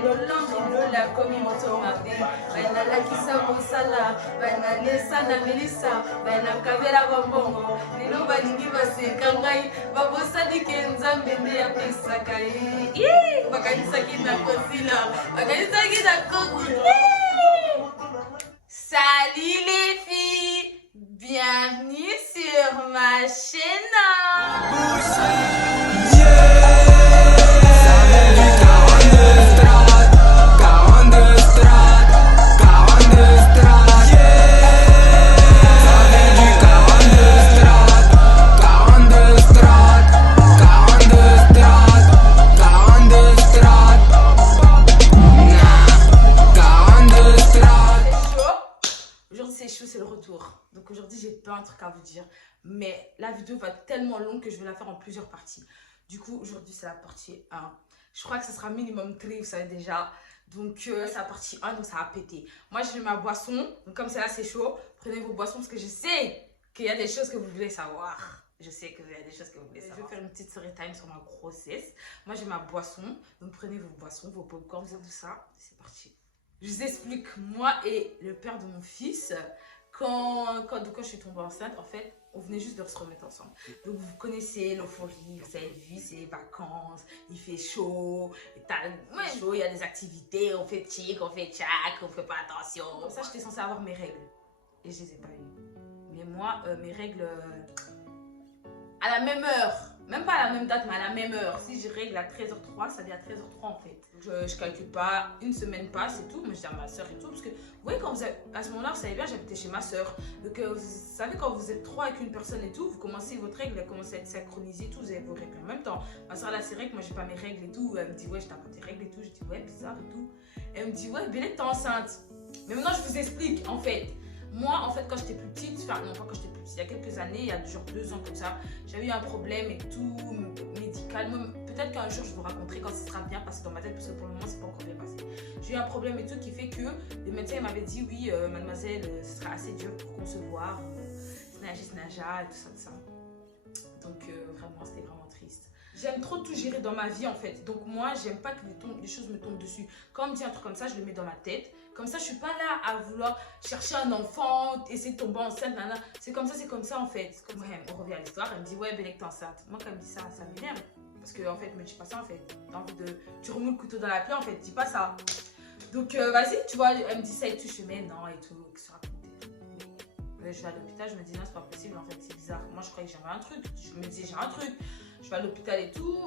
Lola komi moto mabe baina lakisa mosala baina lesa na melisa baina kabela bombongo lelo balingi baseka ngai babosani ke nzambe nde apesaka ye bakanisaki na kozila bakanisaki na koki. Salut les filles, bienvenue sur ma chaîne. C'est le retour. Donc aujourd'hui j'ai plein de trucs à vous dire, mais la vidéo va être tellement longue que je vais la faire en plusieurs parties. Du coup aujourd'hui c'est la partie 1. Je crois que ça sera minimum 3, vous savez déjà. Donc c'est la partie 1, donc ça va péter. Moi j'ai ma boisson, donc comme c'est là c'est chaud, prenez vos boissons parce que je sais qu'il y a des choses que vous voulez savoir. Je sais qu'il y a des choses que vous voulez savoir. Je vais faire une petite story time sur ma grossesse. Moi j'ai ma boisson, donc prenez vos boissons, vos popcorn, tout ça. C'est parti. Je vous explique, moi et le père de mon fils, quand je suis tombée enceinte, en fait, on venait juste de se remettre ensemble. Donc vous connaissez l'euphorie, vous avez vu, c'est les vacances, il fait chaud, il y a des activités, on fait tic, on fait tchac, on fait pas attention. Comme ça, j'étais censée avoir mes règles et je les ai pas eues. Mais moi, mes règles, à la même heure, même pas à la même date, mais à la même heure. Si je règle à 13h03, ça vient à 13h03 en fait. Je calcule pas, une semaine passe et tout. Moi je dis à ma soeur et tout. Parce que vous voyez, quand vous avez, à ce moment-là, vous savez bien, j'habitais chez ma soeur. Donc vous savez, quand vous êtes 3 avec une personne et tout, vous commencez votre règle, elle commence à être synchronisée et tout. Vous avez vos règles en même temps. Ma soeur, elle a ses règles, moi j'ai pas mes règles et tout. Elle me dit, ouais, je t'ai pas tes règles et tout. Je dis, ouais, bizarre et tout. Elle me dit, ouais, Bélé, t'es enceinte. Mais maintenant, je vous explique en fait. Moi, en fait, quand j'étais plus petite, enfin, non, pas quand j'étais plus petite, il y a quelques années, il y a genre 2 ans comme ça, j'avais eu un problème et tout, médical. Peut-être qu'un jour, je vous raconterai quand ce sera bien passé dans ma tête, parce que pour le moment, c'est pas encore bien passé. J'ai eu un problème et tout qui fait que le médecin m'avait dit, oui, mademoiselle, ce sera assez dur pour concevoir, snaja et tout ça, Donc, vraiment, c'était vraiment triste. J'aime trop tout gérer dans ma vie en fait. Donc moi, j'aime pas que les choses me tombent dessus. Quand on me dit un truc comme ça, je le mets dans ma tête. Comme ça, je suis pas là à vouloir chercher un enfant, essayer de tomber enceinte. C'est comme ça en fait. Ouais, on revient à l'histoire. Elle me dit, ouais, Bélec, t'es enceinte. Moi, quand elle me dit ça, ça m'énerve. Parce que en fait, me dis pas ça en fait. T'as envie de. Tu remous le couteau dans la plaie en fait. Dis pas ça. Donc vas-y, tu vois, elle me dit ça et tout. Je fais, mais non et tout. Que ça raconte. Je vais à l'hôpital, je me dis non, c'est pas possible en fait, c'est bizarre. Moi, je croyais que j'avais un truc. Je me dis, j'ai un truc. Je vais à l'hôpital et tout.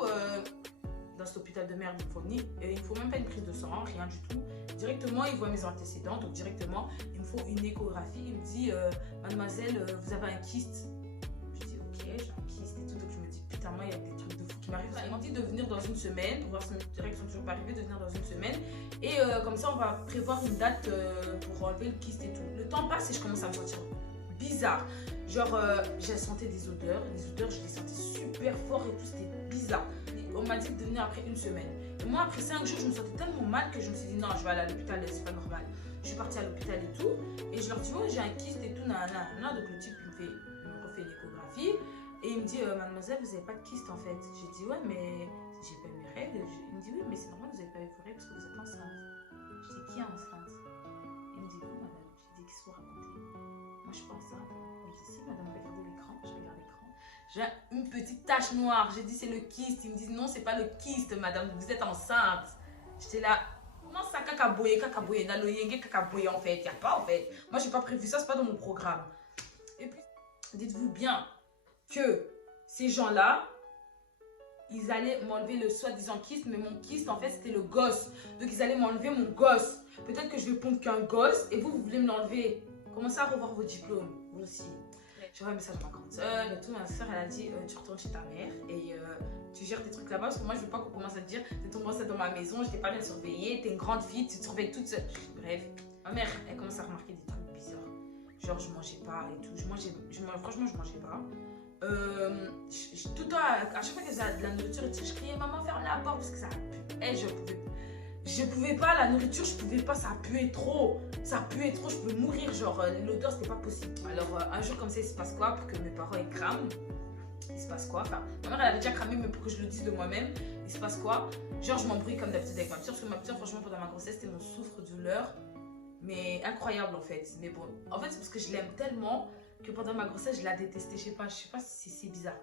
Dans cet hôpital de merde, il me faut même pas une prise de sang, rien du tout. Directement, il voit mes antécédents. Donc, directement, il me faut une échographie. Il me dit, mademoiselle, vous avez un kyste. Je dis, ok, j'ai un kyste et tout. Donc, je me dis, putain, moi, il y a des trucs de fou qui m'arrivent. Ils m'ont dit de venir dans une semaine, pour voir si mes règles sont toujours pas arrivées, de venir dans une semaine. Et comme ça, on va prévoir une date pour enlever le kyste et tout. Le temps passe et je commence à me sentir bizarre. Genre, j'ai senti des odeurs. Les odeurs, je les sentais super fort et tout. C'était bizarre. On m'a dit de venir après une semaine. Et moi, après 5 jours, je me sentais tellement mal que je me suis dit non, je vais aller à l'hôpital, c'est pas normal. Je suis partie à l'hôpital et tout. Et je leur dis, ouais, j'ai un kyste et tout. Donc le type, il me refait l'échographie. Et il me dit, mademoiselle, vous n'avez pas de kyste en fait. J'ai dit, ouais, mais j'ai pas eu mes règles. Il me dit, oui, mais c'est normal, vous n'avez pas eu vos règles parce que vous êtes enceinte. Je dis, qui est enceinte? Il me dit, vous, madame. J'ai dit, qu'est-ce que vous racontez? Moi, je suis pas enceinte. Il me dit, si, madame, regardez l'écran. Je regarde l'écran. J'ai une petite tache noire. J'ai dit, c'est le kyste. Ils me disent, non, c'est pas le kyste, madame. Vous êtes enceinte. J'étais là. Comment ça, kakaboye, naloyenge, kakaboye, en fait? Il n'y a pas, en fait. Moi, j'ai pas prévu ça. C'est pas dans mon programme. Et puis, dites-vous bien que ces gens-là, ils allaient m'enlever le soi-disant kyste, mais mon kyste, en fait, c'était le gosse. Donc, ils allaient m'enlever mon gosse. Peut-être que je vais pondre qu'un gosse et vous voulez me l'enlever. Commencez à revoir vos diplômes, vous aussi. J'ai envoyé un message à ma grande soeur et tout. Ma soeur, elle a dit tu retournes chez ta mère et tu gères tes trucs là-bas. Parce que moi, je veux pas qu'on commence à te dire t'es tombée enceinte dans ma maison, je t'ai pas bien surveillée, t'es une grande fille, tu te surveilles toute seule. Bref, ma mère, elle commence à remarquer des trucs bizarres. Genre, je mangeais pas et tout. Franchement, je mangeais pas. Tout le temps, à chaque fois qu'elle faisait de la nourriture, je criais maman, ferme la porte parce que ça pue. Je pouvais pas, la nourriture, je pouvais pas, ça puait trop, je pouvais mourir, genre l'odeur c'était pas possible. Alors un jour comme ça, il se passe quoi pour que mes parents ils crament? il se passe quoi? Enfin, ma mère, elle avait déjà cramé, mais pour que je le dise de moi-même, il se passe quoi? Genre, je m'embrouille comme d'habitude avec ma petite soeur, parce que ma petite soeur, franchement, pendant ma grossesse, c'était mon souffre-douleur, mais incroyable en fait. Mais bon, en fait, c'est parce que je l'aime tellement que pendant ma grossesse, je la détestais. Je sais pas si c'est bizarre.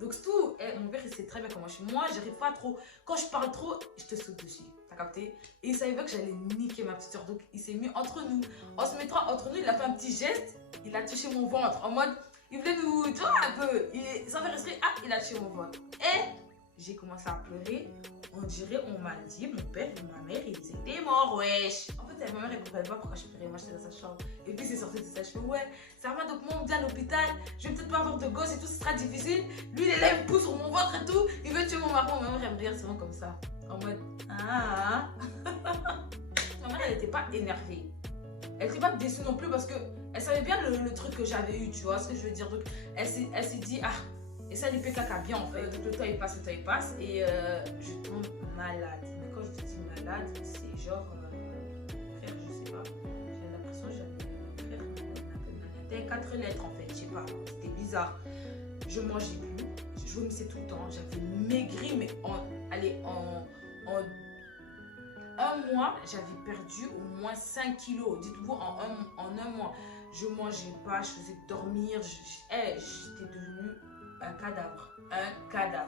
Donc, c'est tout. Mon père, il sait très bien comment je suis. Moi, j'arrive pas trop. Quand je parle trop, je te saute dessus. T'as capté? Et il savait que j'allais niquer ma petite soeur. Donc, il s'est mis entre nous. En se mettant entre nous, il a fait un petit geste. Il a touché mon ventre en mode. Il voulait nous, tu vois, un peu. Sans faire exprès, il a touché mon ventre. Et j'ai commencé à pleurer. On dirait, on m'a dit, mon père et ma mère, ils étaient morts, wesh. En fait, ma mère, elle comprenait pas pourquoi je pleurais. Moi, j'étais dans sa chambre. Et puis, c'est sorti de ça. Je fais, ouais, ça va, donc moi, on me dit à l'hôpital, je vais peut-être pas avoir de gosse et tout, ce sera difficile. Lui, il est là, il me pousse sur mon ventre et tout. Il veut tuer mon mari. Ma mère, elle me regarde souvent comme ça. En mode, ah. Ma mère, elle était pas énervée. Elle n'était pas déçue non plus parce que elle savait bien le truc que j'avais eu, tu vois ce que je veux dire. Donc, elle s'est dit, ah. Et ça lui fait caca bien en fait. Donc le temps il passe et je tombe malade. Mais quand je te dis malade, c'est genre, frère, je sais pas. J'ai l'impression que j'avais frère, 4 lettres en fait, je sais pas. C'était bizarre. Je mangeais plus, je vomissais tout le temps. J'avais maigri, mais en un mois, j'avais perdu au moins 5 kilos. Dites-vous, en un mois, je mangeais pas, je faisais dormir. J'étais devenue un cadavre.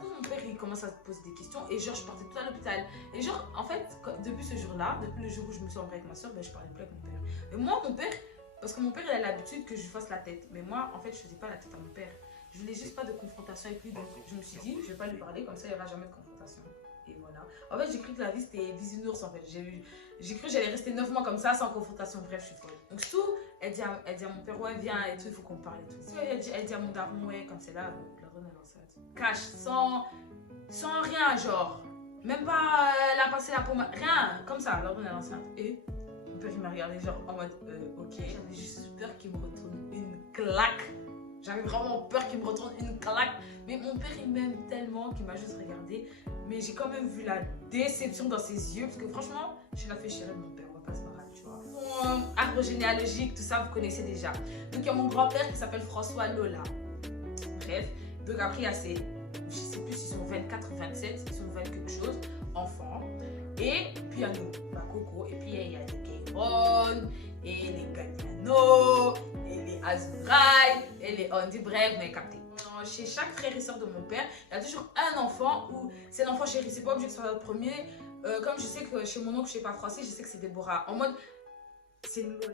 Mon père, il commence à se poser des questions et genre, je partais tout à l'hôpital. Et genre, en fait, depuis ce jour-là, depuis le jour où je me suis embrouillée avec ma soeur, ben, je parlais plus avec mon père. Mais moi, mon père, parce que mon père, il a l'habitude que je lui fasse la tête. Mais moi, en fait, je faisais pas la tête à mon père. Je voulais juste pas de confrontation avec lui. Donc, je me suis dit, je vais pas lui parler, comme ça, il n'y aura jamais de confrontation. Et voilà. En fait, j'ai cru que la vie, c'était bisounours, en fait. J'ai cru que j'allais rester 9 mois comme ça, sans confrontation. Bref, je suis folle. Donc, surtout, elle dit à mon père, ouais, viens et tout, il faut qu'on parle et tout. Elle dit à mon daron, ouais, comme c'est là, la donne elle enceinte. Cash, sans rien, genre. Même pas la passer la pomme, rien, comme ça, la donne elle enceinte. Et mon père, il m'a regardé, genre, en mode, ok. J'avais juste peur qu'il me retourne une claque. J'avais vraiment peur qu'il me retourne une claque. Mais mon père, il m'aime tellement qu'il m'a juste regardé. Mais j'ai quand même vu la déception dans ses yeux. Parce que franchement, je l'ai fait chérie de mon père. On va pas se barrer, tu vois. Mon arbre généalogique, tout ça, vous connaissez déjà. Donc, il y a mon grand-père qui s'appelle François Lola. Bref. Donc, après, il y a ces, je sais plus s'ils sont 24 ou 27, ils sont 20 quelque chose, enfants. Et puis, il y a nous, la Coco. Et puis, il y a les Kayron, et les Gadiano, et les Azurai, et les Andy. Bref, mais capté. Chez chaque frère et soeur de mon père, il y a toujours un enfant où c'est l'enfant chéri. C'est pas obligé de faire le premier. Comme je sais que chez mon oncle, je sais pas français, je sais que c'est Déborah. En mode,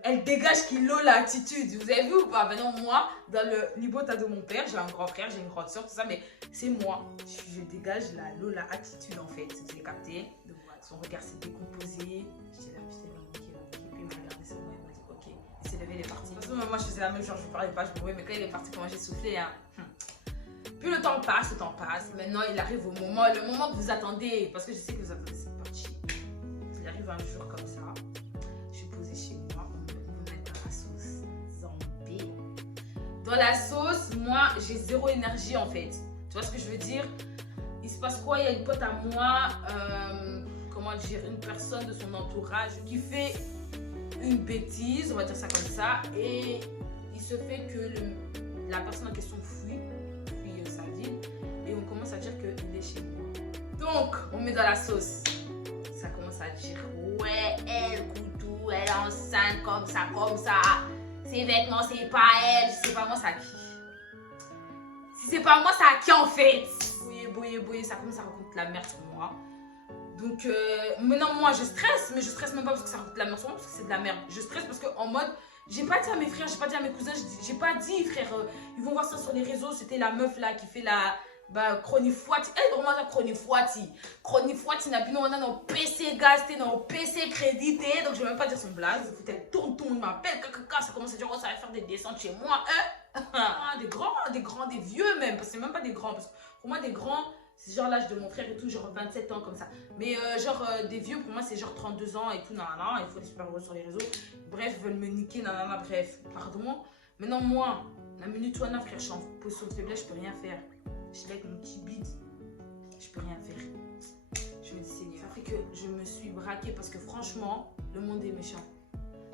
elle dégage qu'il a l'attitude. Vous avez vu ou pas? Maintenant, moi, dans le libota de mon père, j'ai un grand frère, j'ai une grande soeur, tout ça, mais c'est moi. Je dégage la Lola attitude en fait. Vous avez capté? Donc, voilà, son regard s'est décomposé. J'étais là, putain, il va manquer. Puis il m'a regardé sur moi, il m'a dit, ok. Il s'est levé, il est parti. De toute façon, moi, je faisais la même chose, je ne parlais pas, je me mouais, mais quand il est parti, comment j'ai soufflé, hein. Puis le temps passe. Maintenant, il arrive au moment, le moment que vous attendez, parce que je sais que vous attendez cette partie. Il arrive un jour comme ça. Je suis posée chez moi, on me met dans la sauce. Zombie. Dans la sauce, moi, j'ai zéro énergie en fait. Tu vois ce que je veux dire? Il se passe quoi? Il y a une pote à moi, comment dire, une personne de son entourage qui fait une bêtise, on va dire ça comme ça, et il se fait que la personne en question fuit sa ville, et on commence à dire qu'il est chez moi. Donc, on met dans la sauce. Ça commence à dire, ouais, elle, couteau, elle est enceinte comme ça. Ses vêtements, c'est pas elle. Si c'est pas moi, c'est à qui? Si c'est pas moi, c'est à qui en fait? Bouillé, ça commence à raconter la merde sur moi. Donc, maintenant, moi, je stresse, mais je stresse même pas parce que ça raconte la merde sur moi, parce que c'est de la merde. Je stresse parce que en mode, j'ai pas dit à mes frères, j'ai pas dit à mes cousins, j'ai pas dit, frère, ils vont voir ça sur les réseaux, c'était la meuf là qui fait la chronifuati. Elle vraiment la chronifuati. Chronifuati n'a plus non PC gasté, non PC crédité, donc je vais même pas dire son blague. Elle tourne, il m'appelle, ça commence à dire, oh, ça va faire des descentes chez moi. Des vieux même, parce que c'est même pas des grands, parce que pour moi, des grands, c'est genre l'âge de mon frère et tout, genre 27 ans comme ça. Mais des vieux, pour moi, c'est genre 32 ans et tout, nanana, il faut des super heureux sur les réseaux. Bref, ils veulent me niquer, nanana, bref, pardon. Maintenant, moi, la minute où frère, je suis en position de faiblesse, je peux rien faire. Je suis là avec mon petit bide, je peux rien faire. Je me dis, Seigneur, ça fait que je me suis braquée parce que franchement, le monde est méchant.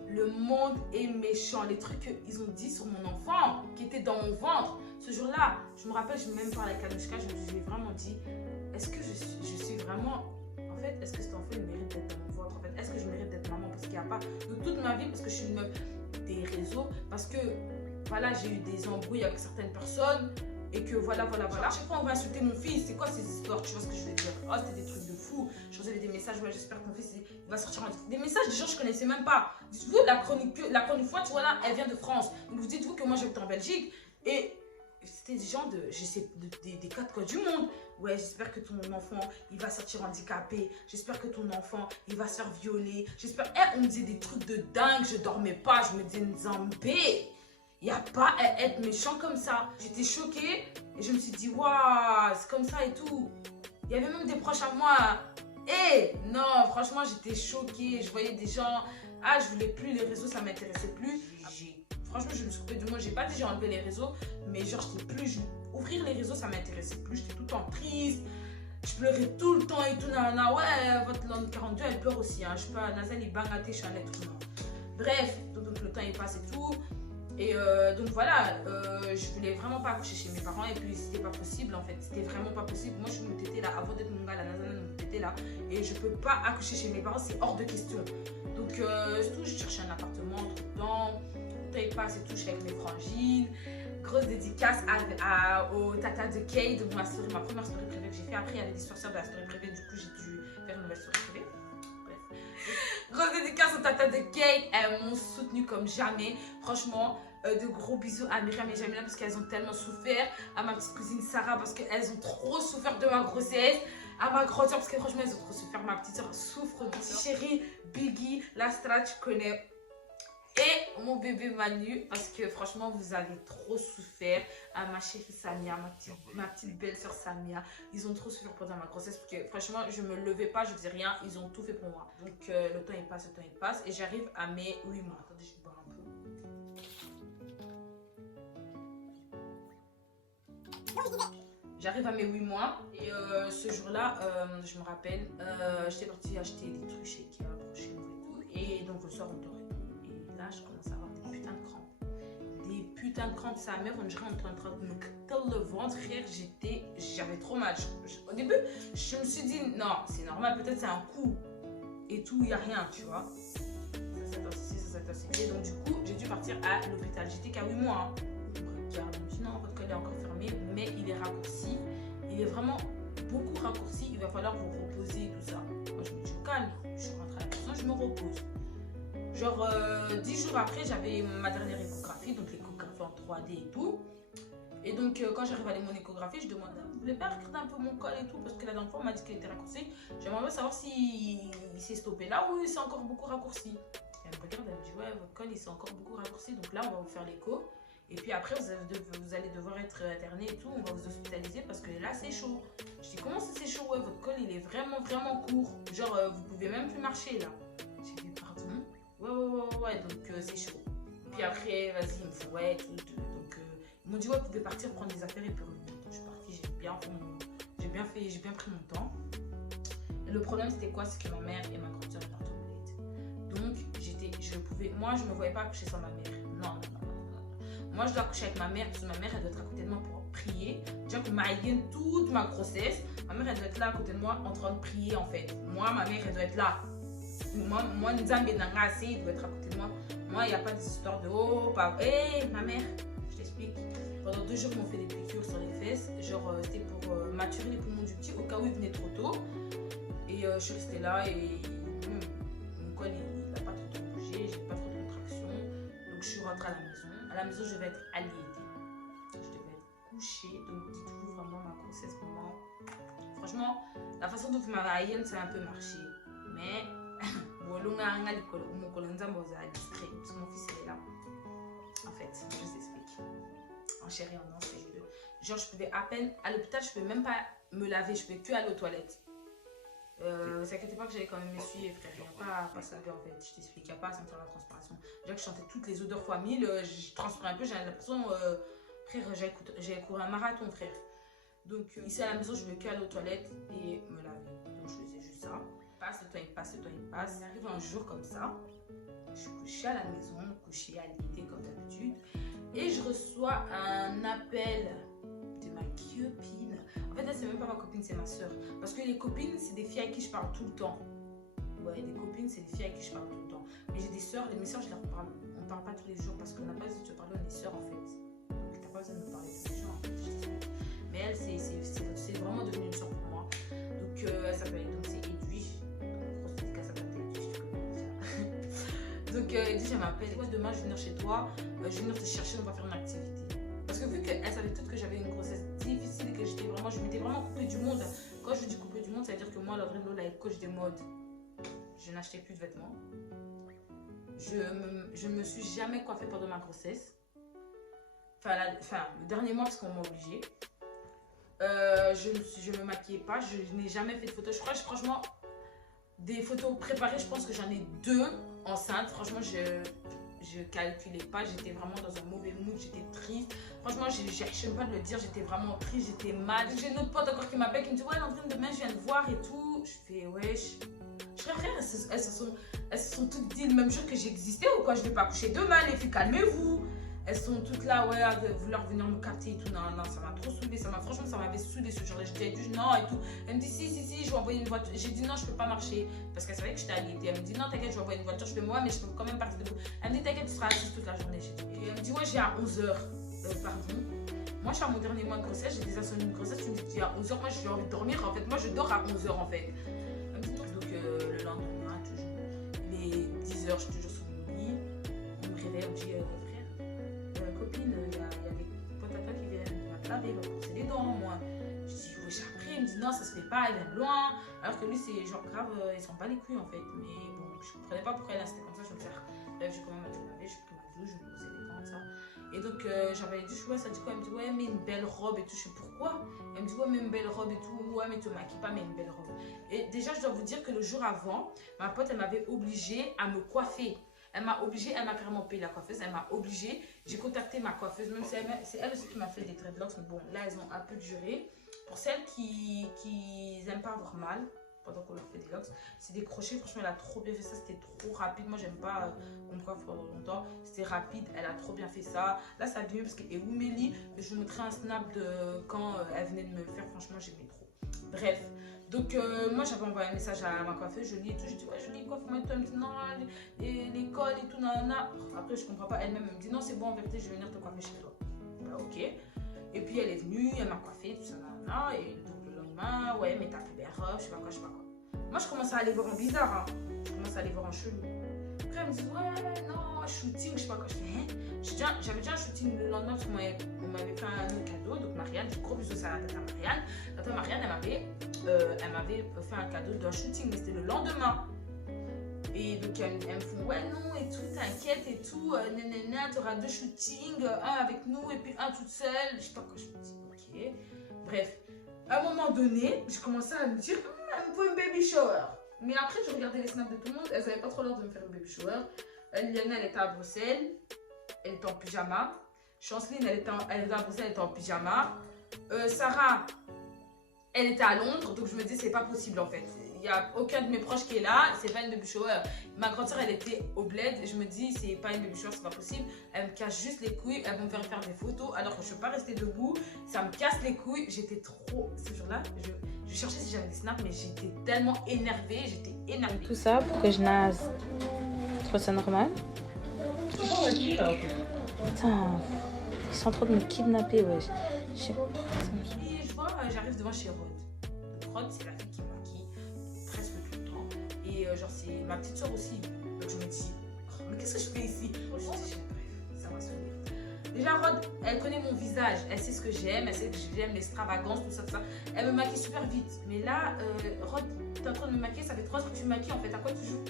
Le monde est méchant. Les trucs qu'ils ont dit sur mon enfant, qui était dans mon ventre, Ce jour-là, je me rappelle, je me même parlé avec Anouchka, je lui ai vraiment dit, est-ce que je suis vraiment... En fait, est-ce que cet enfant il mérite d'être dans mon ventre? En fait, est-ce que je mérite d'être maman? Parce qu'il n'y a pas de toute ma vie, parce que je suis une meuf des réseaux, parce que voilà, j'ai eu des embrouilles avec certaines personnes et que voilà. À chaque fois, on va insulter mon fils. C'est quoi ces histoires? Tu vois ce que je veux dire? Oh, c'était des trucs de fou. Je recevais des messages, ouais, j'espère que mon fils il va sortir des messages des gens que je connaissais même pas. Dites-vous, la chronique fois, tu vois là, elle vient de France. Donc, vous dites-vous que moi, j'habite en Belgique et c'était des gens des quatre coins du monde. Ouais, j'espère que ton enfant, il va sortir handicapé. J'espère que ton enfant, il va se faire violer. J'espère... on me disait des trucs de dingue. Je dormais pas. Je me disais, Nzambé, il n'y a pas à être méchant comme ça. J'étais choquée et je me suis dit, waouh, c'est comme ça et tout. Il y avait même des proches à moi. Non, franchement, j'étais choquée. Je voyais des gens... Ah, je voulais plus les réseaux, ça m'intéressait plus. Franchement, je me suis coupée du monde. J'ai pas dit j'ai enlevé les réseaux, mais genre, j'étais plus... Ouvrir les réseaux, ça m'intéressait plus. J'étais tout le temps triste. Je pleurais tout le temps et tout. Nanana. Ouais, votre langue 42, elle pleure aussi. Hein. Je sais pas, Nazal, il bangaté, Chanel, tout le monde. Bref, donc le temps, il passe et tout. Et donc voilà, je voulais vraiment pas accoucher chez mes parents. Et puis, c'était pas possible, en fait. C'était vraiment pas possible. Moi, je suis moutée là. Avant d'être mon gars, la Nazal, moutée là. Et je peux pas accoucher chez mes parents. C'est hors de question. Donc, surtout, je cherchais un appartement tout le temps. Il passe et tout, je suis avec mes frangines. Grosse dédicace au tata de Kay, donc ma première story privée que j'ai fait. Après, il y avait des sorcières de la story privée, du coup, j'ai dû faire une nouvelle story privée. Bref. Grosse dédicace au tata de Kay, elles m'ont soutenue comme jamais. Franchement, de gros bisous à Myriam et Jamila parce qu'elles ont tellement souffert. À ma petite cousine Sarah parce qu'elles ont trop souffert de ma grossesse. À ma grande soeur parce que franchement, elles ont trop souffert. Ma petite soeur souffre. Petit chéri, Biggie, Lastra, tu connais. Et mon bébé Manu, parce que franchement, vous avez trop souffert. À ma chérie Samia, ma petite belle-sœur Samia, ils ont trop souffert pendant ma grossesse. Parce que franchement, je me levais pas, je faisais rien. Ils ont tout fait pour moi. Donc, le temps il passe. Et j'arrive à mes 8 mois. Attendez, je vais boire un peu. J'arrive à mes 8 mois. Et ce jour-là, je me rappelle, j'étais partie acheter des trucs chez Ikea pour chez nous et tout. Et donc, le soir, on dort. Là, je commence à avoir des putains de crampes. Des putains de crampes, sa mère, on dirait en train de me craquer le ventre, frère. J'avais trop mal. Au début, je me suis dit, non, c'est normal, peut-être c'est un coup. Et tout, il n'y a rien, tu vois. Ça s'est intensifié. Donc, du coup, j'ai dû partir à l'hôpital. J'étais qu'à 8 mois. Hein. Regarde, je me dis, non, votre col est encore fermé, mais il est raccourci. Il est vraiment beaucoup raccourci. Il va falloir vous reposer et tout ça. Moi, je me dis, calme. Je suis rentrée à la maison, je me repose. Genre 10 jours après, j'avais ma dernière échographie, donc l'échographie en 3D et tout. Et donc quand j'arrive à aller mon échographie, je demande, vous voulez pas regarder un peu mon col et tout? Parce que la dernière fois, on m'a dit qu'il était raccourci. J'aimerais bien savoir s'il s'est stoppé là ou il s'est encore beaucoup raccourci. Et elle me regarde, elle me dit, ouais, votre col il s'est encore beaucoup raccourci. Donc là, on va vous faire l'écho. Et puis après, vous allez devoir être interné et tout. On va vous hospitaliser parce que là, c'est chaud. Je dis, comment ça c'est chaud? Ouais, votre col il est vraiment, vraiment court. Genre, vous pouvez même plus marcher là. J'ai dit, pardon? Ouais, donc c'est chaud. Puis après, vas-y, il me faut, ouais, tout. Donc, ils m'ont dit, ouais, vous pouvez partir prendre des affaires et puis revenir. Donc, je suis partie, j'ai bien pris mon temps. Et le problème, c'était quoi? C'est que ma mère et ma grande soeur partent au bled. Donc, moi, je me voyais pas accoucher sans ma mère. Non. Moi, je dois accoucher avec ma mère parce que ma mère, elle doit être à côté de moi pour prier. Déjà que maïenne toute ma grossesse, ma mère, elle doit être là à côté de moi en train de prier, en fait. Moi, ma mère, elle doit être là. Moi, Nzambe Nanga assez, il doit être à côté de moi. Moi, il n'y a pas d'histoire de oh, pas. Hé, ma mère, je t'explique. Pendant 2 jours, ils m'ont fait des piqûres sur les fesses. Genre, c'était pour maturer les poumons du petit au cas où il venait trop tôt. Et je suis restée là et mon col, il n'a pas trop bougé, j'ai pas trop de contraction. Donc, je suis rentrée à la maison. À la maison, je devais être allaitée. Je devais être couchée. Donc, dites-vous vraiment ma grossesse, maman. Franchement, la façon dont vous m'avez haïe, ça a un peu marché. Mais. Mon fils est là. En fait, je vous explique. En chérie, en non, c'est que genre je pouvais à peine à l'hôpital, je pouvais même pas me laver, je pouvais que aller aux toilettes. Ne vous inquiétez pas que j'allais quand même m'essuyer, frère. Il n'y a pas se laver en fait. Je t'explique, il n'y a pas à sentir la transpiration. Déjà que je sentais toutes les odeurs fois 1000, je transpirais un peu, j'avais l'impression, frère, j'ai couru un marathon, frère. Donc ici à la maison, je ne pouvais que aller aux toilettes et me laver. Donc je faisais juste ça. Le temps il passe. J'arrive un jour comme ça, je suis couchée à la maison, couchée, allaitée comme d'habitude. Et je reçois un appel de ma copine. En fait, là, c'est même pas ma copine, c'est ma soeur. Parce que les copines, c'est des filles avec qui je parle tout le temps. Ouais, des copines, c'est des filles avec qui je parle tout le temps. Mais j'ai des soeurs, et mes soeurs, je leur parle. On parle pas tous les jours parce qu'on n'a pas besoin de se parler, on est soeurs en fait. Donc, t'as pas besoin de me parler tous les jours en fait. Mais elle, c'est vraiment devenu une soeur pour moi. Donc, elle s'appelle, donc c'est Edwige. Grosse dédicace à ta tête, Edwige, tu connais ça. Donc, Edwige, elle m'appelle, ouais, demain, je vais venir chez toi, je vais venir te chercher, on va faire une activité. Parce que vu qu'elle savait toutes que j'avais une grossesse difficile, que j'étais vraiment, je m'étais vraiment coupée du monde. Quand je dis coupée du monde, ça veut dire que moi, Lauren Lola est coach des modes. Je n'achetais plus de vêtements. Je me suis jamais coiffée pendant ma grossesse. Enfin, le dernier mois, parce qu'on m'a obligée. Je me maquillais pas. Je n'ai jamais fait de photos. Je crois, franchement, des photos préparées, je pense que j'en ai 2 enceintes. Franchement, je calculais pas. J'étais vraiment dans un mauvais mood. J'étais triste. Franchement, je n'aime pas de le dire. J'étais vraiment triste. J'étais mal. J'ai une autre pote encore qui m'appelle, qui me dit ouais, Landrine, demain, je viens te voir et tout. Je fais wesh. Frère, elles se sont toutes dit le même jour que j'existais ou quoi? Je vais pas coucher demain, les filles, calmez-vous. Elles sont toutes là, ouais, à vouloir venir me capter et tout. Non, non, ça m'a trop saoulée. Franchement, ça m'avait saoulée ce jour-là. J'étais dit non et tout. Elle me dit si, je vais envoyer une voiture. J'ai dit non, je peux pas marcher parce qu'elle savait que j'étais allaitée. Elle me dit non, t'inquiète, je vais envoyer une voiture. Je fais moi, mais je peux quand même partir debout. Elle me dit t'inquiète, tu seras assise toute la journée. Et elle me dit ouais, j'ai à 11h. Pardon. Moi, je suis à mon dernier mois de grossesse. J'ai déjà sonné une grossesse. Tu me dis tu as 11h. Moi, j'ai envie de dormir. En fait, moi, je dors à 11h en fait. Elle me dit donc le lendemain, toujours les 10h, je suis toujours sous mon lit. On me réveille, on me dit frère, copine, il y a des potes à toi qui viennent me laver, ils vont brosser les dents. Moi, je dis oui, j'ai appris. Il me dit non, ça se fait pas, il vient de loin. Alors que lui, c'est genre grave, ils s'en bat les couilles en fait. Mais bon, je comprenais pas pourquoi elle c'était comme ça. Je me disais, bref, j'ai quand même été laver, j'ai pris ma douche, je me brossais les dents, ça. Et donc, j'avais dit, ouais, ça dit quoi? Elle me dit, ouais, mais une belle robe et tout. Je sais pourquoi. Elle me dit, ouais, mais une belle robe et tout. Ouais, mais te maquille pas, mais une belle robe. Et déjà, je dois vous dire que le jour avant, ma pote, elle m'avait obligée à me coiffer. Elle m'a carrément payé la coiffeuse. Elle m'a obligée. J'ai contacté ma coiffeuse, même si c'est elle aussi qui m'a fait des dreadlocks. Mais bon, là, elles ont un peu duré. Pour celles qui n'aiment pas avoir mal, pendant qu'on leur fait des locks, c'est des crochets. Franchement, elle a trop bien fait ça. C'était trop rapide. Moi, j'aime pas qu'on me coiffe pendant longtemps. C'était rapide. Elle a trop bien fait ça. Là, ça a bien parce qu'elle est où Mélie. Je vous montrerai un snap de quand elle venait de me le faire. Franchement, j'aimais trop. Bref. Donc, moi, j'avais envoyé un message à ma coiffeuse. Je lis et tout. Je dis, ouais, je lis, coiffe-moi et tout. Elle me dit, non, l'école et tout, nanana. Après, je comprends pas. Elle-même, elle me dit, non, c'est bon, en vérité, je vais venir te coiffer chez toi. Bah, ok. Et puis, elle est venue. Elle m'a coiffé, tout ça, nanana. Et donc, le lendemain, ouais, mais ta plus belle robe, je sais pas quoi, je sais pas quoi. Moi, je commence à aller voir en bizarre. Hein. Je commence à aller voir en chelou. Après, elle me dit, ouais, non, shooting, je sais pas quoi. Je fais, hein? J'avais déjà un shooting le lendemain parce qu'on m'avait fait un autre cadeau. Donc, Marianne, du gros bisous à la tata Marianne. Tata Marianne, elle m'avait fait un cadeau d'un shooting, mais c'était le lendemain. Et donc, elles me font, ouais, non, et tout, t'inquiète et tout. Nanana, t'auras 2 shootings, un avec nous et puis un toute seule. Je sais pas quoi, je me dis, ok. Bref, à un moment donné, j'ai commencé à me dire, elle me faut une baby shower. Mais après, je regardais les snaps de tout le monde. Elles n'avaient pas trop l'air de me faire une baby shower. Liana, elle était à Bruxelles. Elle était en pyjama. Chanceline, elle était à Bruxelles, elle était en pyjama. Sarah, elle était à Londres. Donc, je me dis, c'est pas possible en fait. Il n'y a aucun de mes proches qui est là. C'est pas une baby shower. Ma grande soeur, elle était au bled. Et je me dis, c'est pas une baby shower, c'est pas possible. Elle me cache juste les couilles. Elle va me faire des photos alors que je ne peux pas rester debout. Ça me casse les couilles. J'étais trop. Ce jour-là, je cherchais si j'avais des snaps, mais j'étais tellement énervée. J'étais énervée. Tout ça pour que je nase. Tu trouves ça normal? Putain, ils sont en train de me kidnapper, ouais. Et je vois, j'arrive devant chez Rod. Donc, Rod, c'est la fille qui me maquille presque tout le temps. Et genre, c'est ma petite soeur aussi. Donc, je me dis, oh, mais qu'est-ce que je fais ici? Je me dis, bref, ça m'a saoulée. Déjà, Rod, elle connaît mon visage. Elle sait ce que j'aime. Elle sait que j'aime l'extravagance, tout ça, tout ça. Elle me maquille super vite. Mais là, Rod, t'es en train de me maquiller. Ça fait 3 heures que tu me maquilles en fait. À quoi tu joues?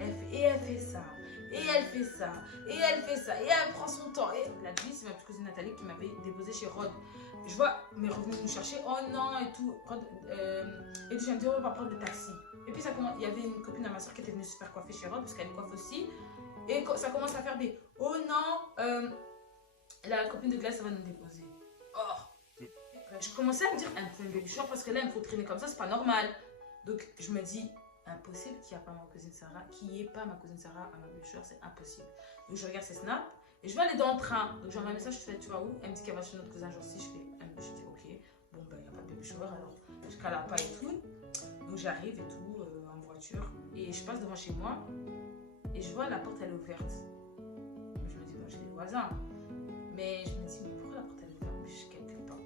Elle fait ça. Et elle fait ça, et elle fait ça, et elle prend son temps. Et la nuit, c'est ma petite cousine Nathalie qui m'avait déposé chez Rod. Je vois, mais revenus nous chercher, oh non, et tout. Rod, et puis je me dis, on va prendre le taxi. Et puis ça commence, il y avait une copine à ma soeur qui était venue se faire coiffer chez Rod, parce qu'elle coiffe aussi. Et ça commence à faire des, oh non, la copine de Glace, ça va nous déposer. Oh. Je commençais à me dire, elle me faut une baby shower parce que là, il me faut traîner comme ça, c'est pas normal. Donc je me dis, impossible qu'il n'y ait pas ma cousine Sarah, à ma baby shower, c'est impossible. Donc je regarde ses snaps Et je vais aller dans le train. Donc j'envoie un message, je fais tu vas où? Elle me dit qu'elle va chez notre cousin Jancy. Je dis ok. Bon ben il n'y a pas de baby shower alors. Je cale pas et tout. Donc j'arrive et tout en voiture. Et je passe devant chez moi. Et je vois la porte elle est ouverte. Je me dis bon j'ai des voisins. Mais je me dis mais pourquoi la porte elle est ouverte? Mais je calcule pas.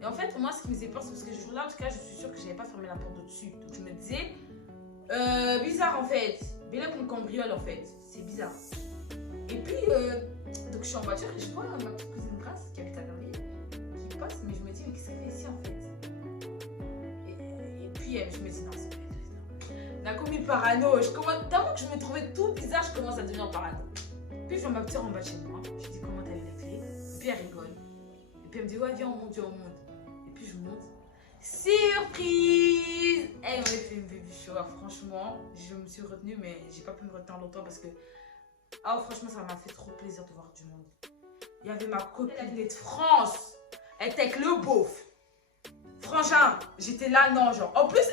Et en fait moi ce qui me faisait peur c'est parce que ce jour-là en tout cas je suis sûre que j'avais pas fermé la porte au-dessus. Donc je me disais bizarre en fait. Bien là qu'on cambriole en fait. C'est bizarre. Et puis donc je suis en voiture et je vois ma petite cousine Grace qui habite à Verviers qui passe, mais je me dis mais qu'est-ce qu'elle fait ici en fait? Et puis je me dis non c'est pas elle. D'un coup mis parano, tellement que je me trouvais tout bizarre, je commence à devenir parano. Puis je vois ma petite soeur en bas de chez moi, je dis comment t'as eu les clés? Et puis elle rigole. Et puis elle me dit ouais viens on monte, viens on monte. Et puis je monte. Surprise! Elle m'avait fait une baby shower, franchement, je me suis retenue mais j'ai pas pu me retenir longtemps parce que oh franchement ça m'a fait trop plaisir de voir du monde. Il y avait ma copine de France. Elle était avec le beauf. Frangin, j'étais là, non, genre. En plus, genre,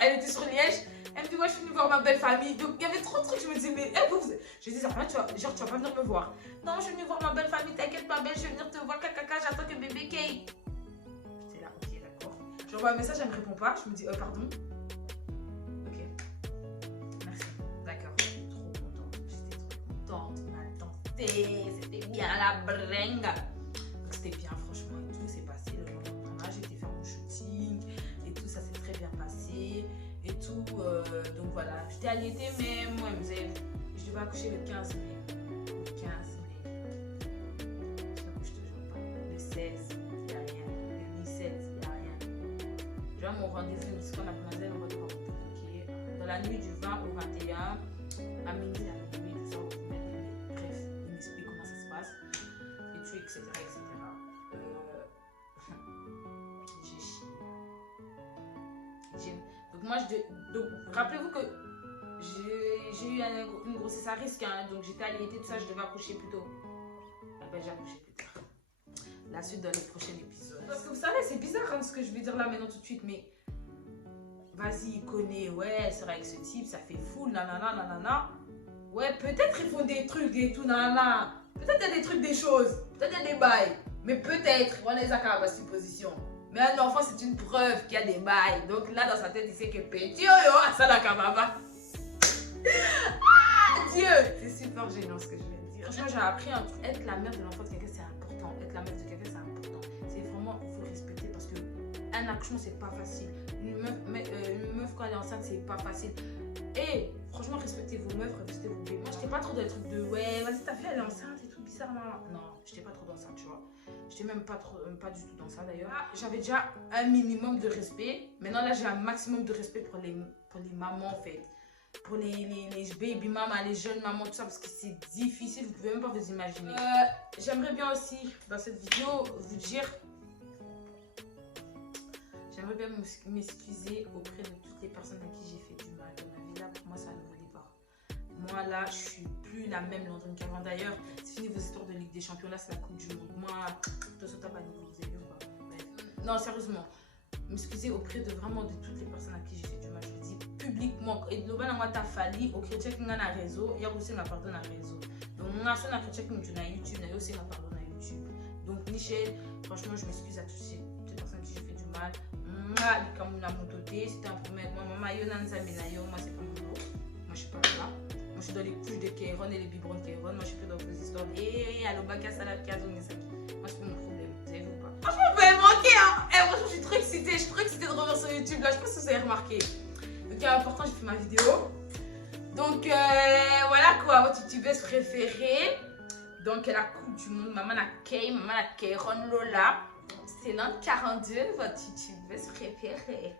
elle était sur Liège. Elle me dit, ouais, je suis venue voir ma belle famille. Donc, il y avait trop de trucs. Je me dis, mais, vous. Je dis, Zara, tu vas pas venir me voir. Non, je suis venue voir ma belle famille. T'inquiète pas, belle, je vais venir te voir. Caca, j'attends que bébé Kate. J'étais là, ok, d'accord. J'envoie un message, elle me répond pas. Je me dis, pardon. Ok. Merci. D'accord. J'étais trop contente. On a dansé. C'était bien la bringue. Donc, c'était bien, franchement. Et tout s'est passé le jour de mon âge. J'ai été faire mon shooting. Et tout, ça s'est très bien passé. Et tout. Donc, voilà. J'étais allaitée, mais moi, elle me disait, je devais accoucher le 15 mai. Le 15 mai. Je n'accouche toujours pas. Le 16, il n'y a rien. Le 17, il n'y a rien. Je vois mon rendez-vous, il me dit, comme mademoiselle, on va devoir vous bloquer. Dans la nuit du 20 au 21, à minuit, tout ça, bref, il m'explique comment ça se passe. Et tout, etc. etc. J'ai chié. Donc, moi, donc, rappelez-vous que j'ai eu une grossesse à risque, hein, donc j'étais allaitée, tout ça, je devais accoucher plus tôt. Ah ben, j'ai accouché plus tard. La suite dans les prochains épisodes. Parce que vous savez, c'est bizarre hein, ce que je vais dire là maintenant tout de suite, mais vas-y, il connaît, ouais, elle sera avec ce type, ça fait fou, nanana, nanana. Ouais, peut-être ils font des trucs et tout, nanana. Peut-être il y a des trucs, des choses, peut-être il y a des bails, mais peut-être, on les a qu'à ma supposition. Mais un enfant, c'est une preuve qu'il y a des bails. Donc là, dans sa tête, il sait que petit yo, ça la kamaba. Ah, Dieu! C'est super gênant ce que je vais dire. Franchement, j'ai appris un truc. Être la mère de l'enfant de quelqu'un, c'est important. Être la mère de quelqu'un, c'est important. C'est vraiment, il faut le respecter parce que un accouchement, c'est pas facile. Une meuf quand elle est enceinte, c'est pas facile. Et franchement, respectez vos meufs, respectez vos bébés. Moi, j'étais pas trop dans les trucs de ouais, vas-y, ta fille, elle est enceinte et tout bizarre. Non, j'étais pas trop dans ça, tu vois. J'étais même pas du tout dans ça d'ailleurs. J'avais déjà un minimum de respect. Maintenant, là, j'ai un maximum de respect pour les mamans en fait. Pour les baby mamas, les jeunes mamans, tout ça, parce que c'est difficile, vous pouvez même pas vous imaginer. J'aimerais bien aussi, dans cette vidéo, vous dire... J'aimerais bien m'excuser auprès de toutes les personnes à qui j'ai fait du mal dans ma vie. Là, pour moi, c'est un nouveau départ. Moi, là, je suis plus la même Landrine qu'avant. D'ailleurs, c'est fini vos histoires de Ligue des Champions. Là, c'est la Coupe du Monde. Moi, tout ça, pas niveau, vous avez vu ou pas? Bref. Non, sérieusement. M'excuser auprès de vraiment de toutes les personnes à qui j'ai fait du mal. Je le dis publiquement. Et de moi, t'as fallu au chrétien qui a un réseau. Il y a aussi un pardon à réseau. Donc, moi, je suis un chrétien qui me YouTube. Il y a aussi un pardon à YouTube. Donc, Michel, franchement, je m'excuse à toutes ces personnes à qui j'ai fait du mal. Moi, comme on a mon toté, c'était un premier. Moi, maman, moi, c'est pas mon nom. Moi, je suis pas là. Moi, je suis dans les couches de Kéron et les biberons de Kéron. Moi, je suis plus dans vos histoires. Et allô, Baka, Salab, Kazo, Nesaki. Moi, c'est pas mon problème. Vous savez ou pas? Franchement, vous m'avez manqué, hein. Franchement, je suis trop excitée. Je suis trop excitée de revenir sur YouTube. Là, je pense que vous avez remarqué. Donc, important, j'ai fait ma vidéo. Donc, voilà quoi, votre youtubeuse préférée. Donc, la Coupe du Monde. Maman, la Kay, maman, la Kéron, Lola. C'est l'an 42, votre youtubeuse préférée.